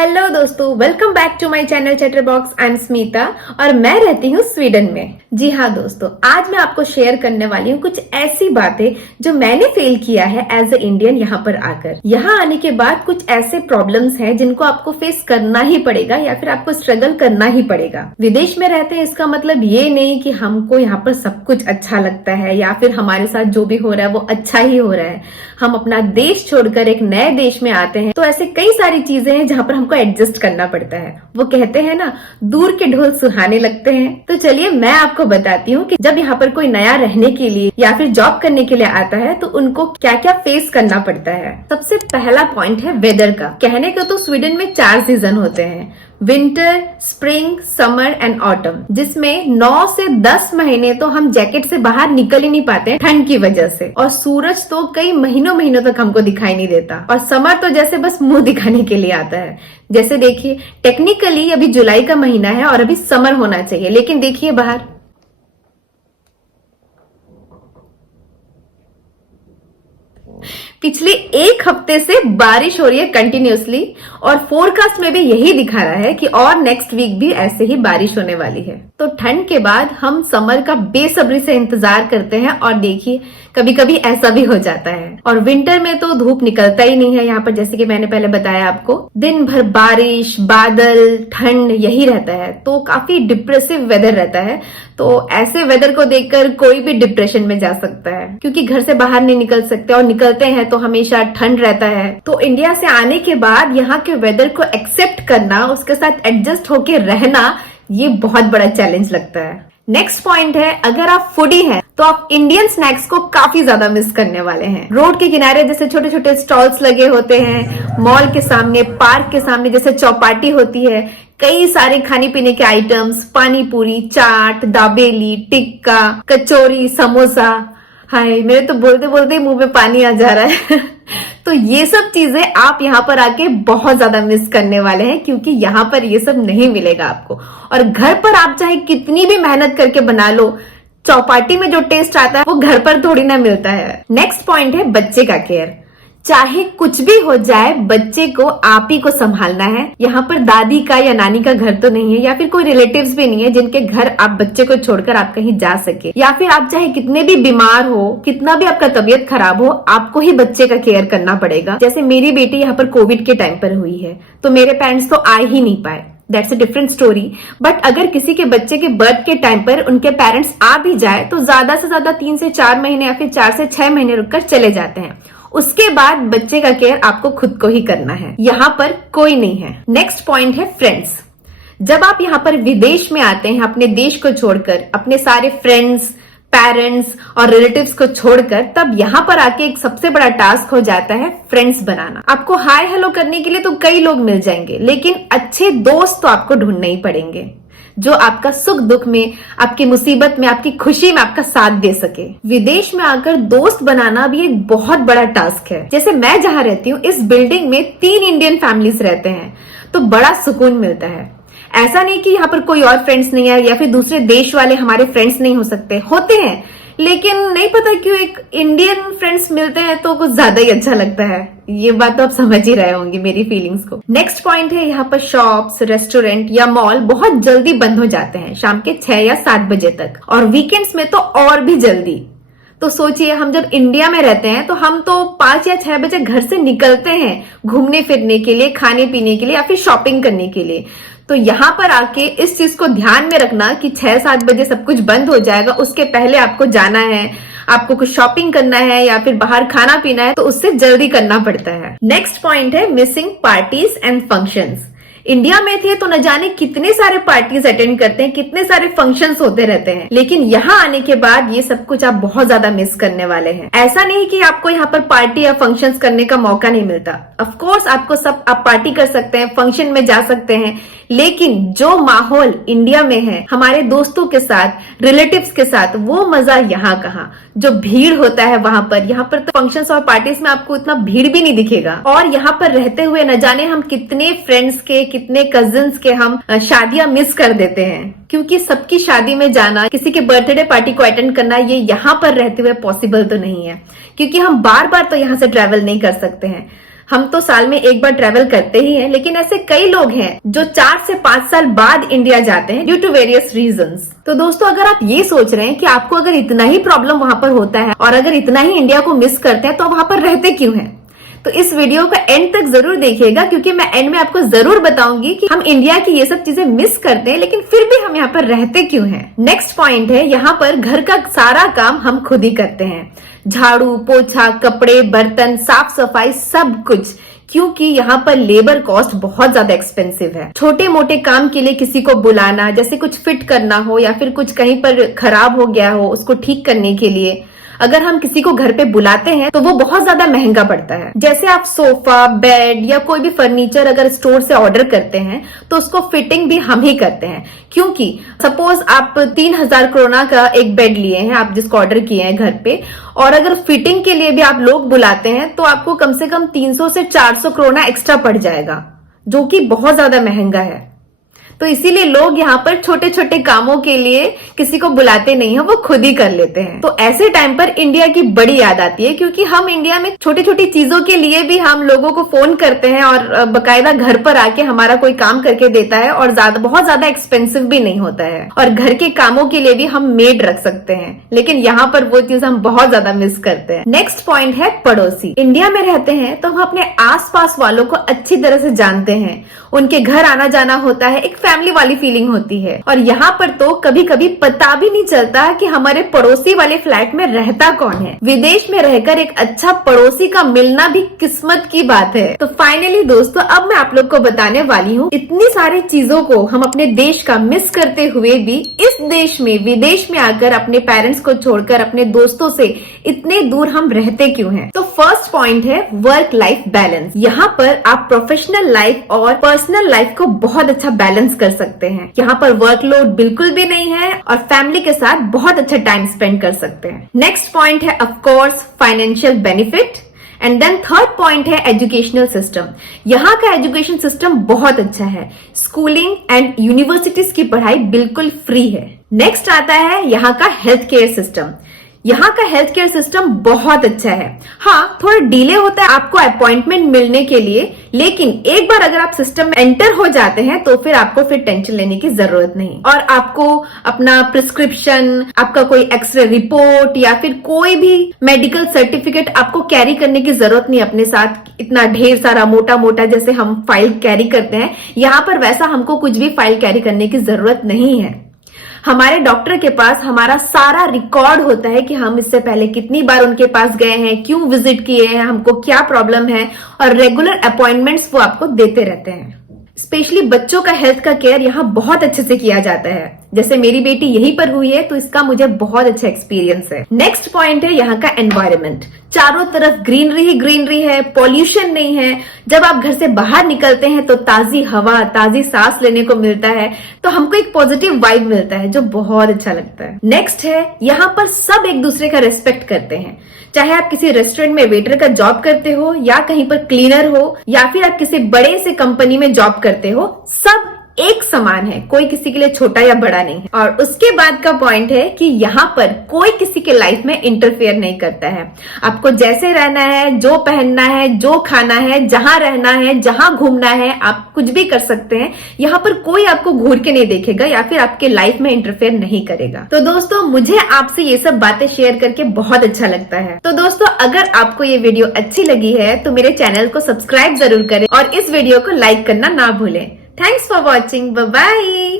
Hello दोस्तों, welcome back to my channel Chatter Box. I am Smita और मैं रहती हूँ स्वीडन में। जी हाँ दोस्तों, आज मैं आपको शेयर करने वाली हूँ कुछ ऐसी बातें जो मैंने फेल किया है एज ए इंडियन यहाँ पर आकर। यहाँ आने के बाद कुछ ऐसे प्रॉब्लम्स हैं जिनको आपको फेस करना ही पड़ेगा या फिर आपको स्ट्रगल करना ही पड़ेगा। विदेश में रहते हैं इसका मतलब ये नहीं कि हमको यहाँ पर सब कुछ अच्छा लगता है या फिर हमारे साथ जो भी हो रहा है वो अच्छा ही हो रहा है। हम अपना देश छोड़कर एक नए देश में आते हैं तो ऐसे कई सारी चीजें हैं जहाँ पर हमको एडजस्ट करना पड़ता है। वो कहते हैं ना, दूर के ढोल सुहाने लगते हैं। तो चलिए मैं आपको बताती हूँ कि जब यहाँ पर कोई नया रहने के लिए या फिर जॉब करने के लिए आता है तो उनको क्या क्या फेस करना पड़ता है। सबसे पहला पॉइंट है वेदर का। कहने को तो स्वीडन में 4 सीजन होते हैं, winter, spring, summer and autumn, जिसमें 9 से 10 महीने तो हम जैकेट से बाहर निकल ही नहीं पाते ठंड की वजह से, और सूरज तो कई महीनों तक हमको दिखाई नहीं देता, और समर तो जैसे बस मुंह दिखाने के लिए आता है। जैसे देखिए, टेक्निकली अभी जुलाई का महीना है और अभी समर होना चाहिए, लेकिन देखिए बाहर पिछले 1 हफ्ते से बारिश हो रही है कंटिन्यूसली, और फोरकास्ट में भी यही दिखा रहा है कि और नेक्स्ट वीक भी ऐसे ही बारिश होने वाली है। तो ठंड के बाद हम समर का बेसब्री से इंतजार करते हैं, और देखिए कभी कभी ऐसा भी हो जाता है। और विंटर में तो धूप निकलता ही नहीं है यहाँ पर, जैसे कि मैंने पहले बताया आपको। दिन भर बारिश, बादल, ठंड यही रहता है, तो काफी डिप्रेसिव वेदर रहता है। तो ऐसे वेदर को देखकर कोई भी डिप्रेशन में जा सकता है, क्योंकि घर से बाहर नहीं निकल सकते, और निकलते हैं तो हमेशा ठंड रहता है। तो इंडिया से आने के बाद यहाँ के वेदर को एक्सेप्ट करना, उसके साथ एडजस्ट होके रहना, ये बहुत बड़ा चैलेंज लगता है। नेक्स्ट पॉइंट है, अगर आप फूडी हैं तो आप इंडियन स्नैक्स को काफी ज्यादा मिस करने वाले हैं। रोड के किनारे जैसे छोटे छोटे स्टॉल्स लगे होते हैं, मॉल के सामने, पार्क के सामने जैसे चौपाटी होती है, कई सारे खाने पीने के आइटम्स, पानी पूरी, चाट, दाबेली, टिक्का, कचौरी, समोसा। हाय, मेरे तो बोलते बोलते ही मुंह में पानी आ जा रहा है। तो ये सब चीजें आप यहाँ पर आके बहुत ज्यादा मिस करने वाले हैं, क्योंकि यहाँ पर ये सब नहीं मिलेगा आपको। और घर पर आप चाहे कितनी भी मेहनत करके बना लो, चौपाटी में जो टेस्ट आता है वो घर पर थोड़ी ना मिलता है। नेक्स्ट पॉइंट है बच्चे का केयर। चाहे कुछ भी हो जाए, बच्चे को आप ही को संभालना है। यहाँ पर दादी का या नानी का घर तो नहीं है, या फिर कोई रिलेटिव्स भी नहीं है जिनके घर आप बच्चे को छोड़कर आप कहीं जा सके, या फिर आप चाहे कितने भी बीमार हो, कितना भी आपका तबीयत खराब हो, आपको ही बच्चे का केयर करना पड़ेगा। जैसे मेरी बेटी यहाँ पर कोविड के टाइम पर हुई है, तो मेरे पेरेंट्स तो आ ही नहीं पाए, that's a different story. But अगर किसी के बच्चे के बर्थ के टाइम पर उनके पेरेंट्स आ भी जाए तो ज्यादा से ज्यादा 3 से 4 महीने या फिर 4 से 6 महीने रुककर चले जाते हैं। उसके बाद बच्चे का केयर आपको खुद को ही करना है, यहाँ पर कोई नहीं है। नेक्स्ट पॉइंट है फ्रेंड्स। जब आप यहाँ पर विदेश में आते हैं, अपने देश को छोड़कर, अपने सारे फ्रेंड्स, पेरेंट्स और रिलेटिव्स को छोड़कर, तब यहाँ पर आके एक सबसे बड़ा टास्क हो जाता है फ्रेंड्स बनाना। आपको हाय हेलो करने के लिए तो कई लोग मिल जाएंगे, लेकिन अच्छे दोस्त तो आपको ढूंढने ही पड़ेंगे, जो आपका सुख दुख में, आपकी मुसीबत में, आपकी खुशी में आपका साथ दे सके। विदेश में आकर दोस्त बनाना भी एक बहुत बड़ा टास्क है। जैसे मैं जहाँ रहती हूँ, इस बिल्डिंग में 3 इंडियन फैमिलीज रहते हैं, तो बड़ा सुकून मिलता है। ऐसा नहीं कि यहाँ पर कोई और फ्रेंड्स नहीं है या फिर दूसरे देश वाले हमारे फ्रेंड्स नहीं हो सकते, होते हैं, लेकिन नहीं पता क्यों एक इंडियन फ्रेंड्स मिलते हैं तो कुछ ज्यादा ही अच्छा लगता है। ये बात तो आप समझ ही रहे होंगे मेरी फीलिंग्स को। नेक्स्ट पॉइंट है, यहाँ पर शॉप्स, रेस्टोरेंट या मॉल बहुत जल्दी बंद हो जाते हैं, शाम के 6 या 7 बजे तक, और वीकेंड्स में तो और भी जल्दी। तो सोचिए, हम जब इंडिया में रहते हैं तो हम तो 5 या 6 बजे घर से निकलते हैं घूमने फिरने के लिए, खाने पीने के लिए या फिर शॉपिंग करने के लिए। तो यहाँ पर आके इस चीज को ध्यान में रखना कि 6-7 बजे सब कुछ बंद हो जाएगा, उसके पहले आपको जाना है, आपको कुछ शॉपिंग करना है या फिर बाहर खाना पीना है, तो उससे जल्दी करना पड़ता है। नेक्स्ट पॉइंट है missing parties and functions. India में थे तो न जाने कितने सारे पार्टीज अटेंड करते हैं, कितने सारे फंक्शंस होते रहते हैं, लेकिन यहाँ आने के बाद ये सब कुछ आप बहुत ज्यादा मिस करने वाले हैं। ऐसा नहीं कि आपको यहाँ पर पार्टी या फंक्शंस करने का मौका नहीं मिलता। ऑफ कोर्स आपको सब, आप पार्टी कर सकते हैं, फंक्शन में जा सकते हैं, लेकिन जो माहौल इंडिया में है हमारे दोस्तों के साथ, रिलेटिव्स के साथ, वो मजा यहाँ कहाँ। जो भीड़ होता है वहां पर, यहाँ पर तो फंक्शंस और पार्टीज में आपको इतना भीड़ भी नहीं दिखेगा। और यहाँ पर रहते हुए न जाने हम कितने फ्रेंड्स के, कितने कजिन्स के हम शादियां मिस कर देते हैं, क्योंकि सबकी शादी में जाना, किसी के बर्थडे पार्टी को अटेंड करना, ये यहाँ पर रहते हुए पॉसिबल तो नहीं है, क्योंकि हम बार बार तो यहाँ से ट्रैवल नहीं कर सकते हैं। हम तो साल में एक बार ट्रेवल करते ही हैं, लेकिन ऐसे कई लोग हैं जो 4 से 5 साल बाद इंडिया जाते हैं ड्यू टू वेरियस रीजंस। तो दोस्तों, अगर आप ये सोच रहे हैं कि आपको अगर इतना ही प्रॉब्लम वहां पर होता है और अगर इतना ही इंडिया को मिस करते हैं तो वहां पर रहते क्यों हैं, तो इस वीडियो का एंड तक जरूर देखिएगा, क्योंकि मैं एंड में आपको जरूर बताऊंगी कि हम इंडिया की ये सब चीजें मिस करते हैं लेकिन फिर भी हम यहाँ पर रहते क्यों हैं। नेक्स्ट पॉइंट है, यहाँ पर घर का सारा काम हम खुद ही करते हैं, झाड़ू पोछा, कपड़े, बर्तन, साफ सफाई, सब कुछ, क्योंकि यहाँ पर लेबर कॉस्ट बहुत ज्यादा एक्सपेंसिव है। छोटे मोटे काम के लिए किसी को बुलाना, जैसे कुछ फिट करना हो या फिर कुछ कहीं पर खराब हो गया हो उसको ठीक करने के लिए, अगर हम किसी को घर पे बुलाते हैं तो वो बहुत ज्यादा महंगा पड़ता है। जैसे आप सोफा, बेड या कोई भी फर्नीचर अगर स्टोर से ऑर्डर करते हैं तो उसको फिटिंग भी हम ही करते हैं, क्योंकि सपोज आप 3000 कोरोना का एक बेड लिए हैं, आप जिसको ऑर्डर किए हैं घर पे, और अगर फिटिंग के लिए भी आप लोग बुलाते हैं तो आपको कम से कम 300 से 400 कोरोना एक्स्ट्रा पड़ जाएगा, जो कि बहुत ज्यादा महंगा है। तो इसीलिए लोग यहाँ पर छोटे छोटे कामों के लिए किसी को बुलाते नहीं है, वो खुद ही कर लेते हैं। तो ऐसे टाइम पर इंडिया की बड़ी याद आती है, क्योंकि हम इंडिया में छोटी छोटी चीजों के लिए भी हम लोगों को फोन करते हैं और बकायदा घर पर आके हमारा कोई काम करके देता है, और बहुत ज्यादा एक्सपेंसिव भी नहीं होता है, और घर के कामों के लिए भी हम मेड रख सकते हैं, लेकिन यहाँ पर वो चीज हम बहुत ज्यादा मिस करते हैं। नेक्स्ट पॉइंट है पड़ोसी। इंडिया में रहते हैं तो हम अपने आसपास वालों को अच्छी तरह से जानते हैं, उनके घर आना जाना होता है, एक फैमिली वाली फीलिंग होती है। और यहाँ पर तो कभी कभी पता भी नहीं चलता कि हमारे पड़ोसी वाले फ्लैट में रहता कौन है। विदेश में रहकर एक अच्छा पड़ोसी का मिलना भी किस्मत की बात है। तो फाइनली दोस्तों, अब मैं आप लोग को बताने वाली हूँ, इतनी सारी चीजों को हम अपने देश का मिस करते हुए भी इस देश में, विदेश में आकर अपने पेरेंट्स को छोड़कर अपने दोस्तों से इतने दूर हम रहते क्यों हैं। तो फर्स्ट पॉइंट है वर्क लाइफ बैलेंस। यहाँ पर आप प्रोफेशनल लाइफ और पर्सनल लाइफ को बहुत अच्छा बैलेंस कर सकते हैं। यहाँ पर वर्कलोड बिल्कुल भी नहीं है और फैमिली के साथ बहुत अच्छा टाइम स्पेंड कर सकते हैं। नेक्स्ट पॉइंट है of course financial benefit, and then third point है एजुकेशनल सिस्टम। यहाँ का एजुकेशन सिस्टम बहुत अच्छा है, स्कूलिंग एंड यूनिवर्सिटीज की पढ़ाई बिल्कुल फ्री है। नेक्स्ट आता है यहाँ का हेल्थ केयर सिस्टम। यहाँ का हेल्थ केयर सिस्टम बहुत अच्छा है। हाँ, थोड़ा डिले होता है आपको अपॉइंटमेंट मिलने के लिए, लेकिन एक बार अगर आप सिस्टम में एंटर हो जाते हैं तो फिर आपको फिर टेंशन लेने की जरूरत नहीं, और आपको अपना प्रिस्क्रिप्शन, आपका कोई एक्सरे रिपोर्ट या फिर कोई भी मेडिकल सर्टिफिकेट आपको कैरी करने की जरूरत नहीं अपने साथ, इतना ढेर सारा मोटा मोटा जैसे हम फाइल कैरी करते हैं। यहाँ पर वैसा हमको कुछ भी फाइल कैरी करने की जरूरत नहीं है। हमारे डॉक्टर के पास हमारा सारा रिकॉर्ड होता है कि हम इससे पहले कितनी बार उनके पास गए हैं, क्यों विजिट किए हैं, हमको क्या प्रॉब्लम है, और रेगुलर अपॉइंटमेंट्स वो आपको देते रहते हैं। स्पेशली बच्चों का हेल्थ का केयर यहाँ बहुत अच्छे से किया जाता है। जैसे मेरी बेटी यहीं पर हुई है तो इसका मुझे बहुत अच्छा एक्सपीरियंस है। नेक्स्ट पॉइंट है यहाँ का एनवायरनमेंट। चारों तरफ ग्रीनरी ही ग्रीनरी है, पॉल्यूशन नहीं है। जब आप घर से बाहर निकलते हैं तो ताजी हवा, ताजी सांस लेने को मिलता है, तो हमको एक पॉजिटिव वाइब मिलता है जो बहुत अच्छा लगता है। नेक्स्ट है यहाँ पर सब एक दूसरे का रेस्पेक्ट करते हैं, चाहे आप किसी रेस्टोरेंट में वेटर का जॉब करते हो या कहीं पर क्लीनर हो या फिर आप किसी बड़े से कंपनी में जॉब करते हो, सब एक समान है, कोई किसी के लिए छोटा या बड़ा नहीं है। और उसके बाद का पॉइंट है कि यहाँ पर कोई किसी के लाइफ में इंटरफेयर नहीं करता है। आपको जैसे रहना है, जो पहनना है, जो खाना है, जहां रहना है, जहां घूमना है, आप कुछ भी कर सकते हैं। यहाँ पर कोई आपको घूर के नहीं देखेगा या फिर आपके लाइफ में इंटरफेयर नहीं करेगा। तो दोस्तों, मुझे आपसे ये सब बातें शेयर करके बहुत अच्छा लगता है। तो दोस्तों, अगर आपको ये वीडियो अच्छी लगी है तो मेरे चैनल को सब्सक्राइब जरूर करें और इस वीडियो को लाइक करना ना भूलें। Thanks for watching. Bye bye.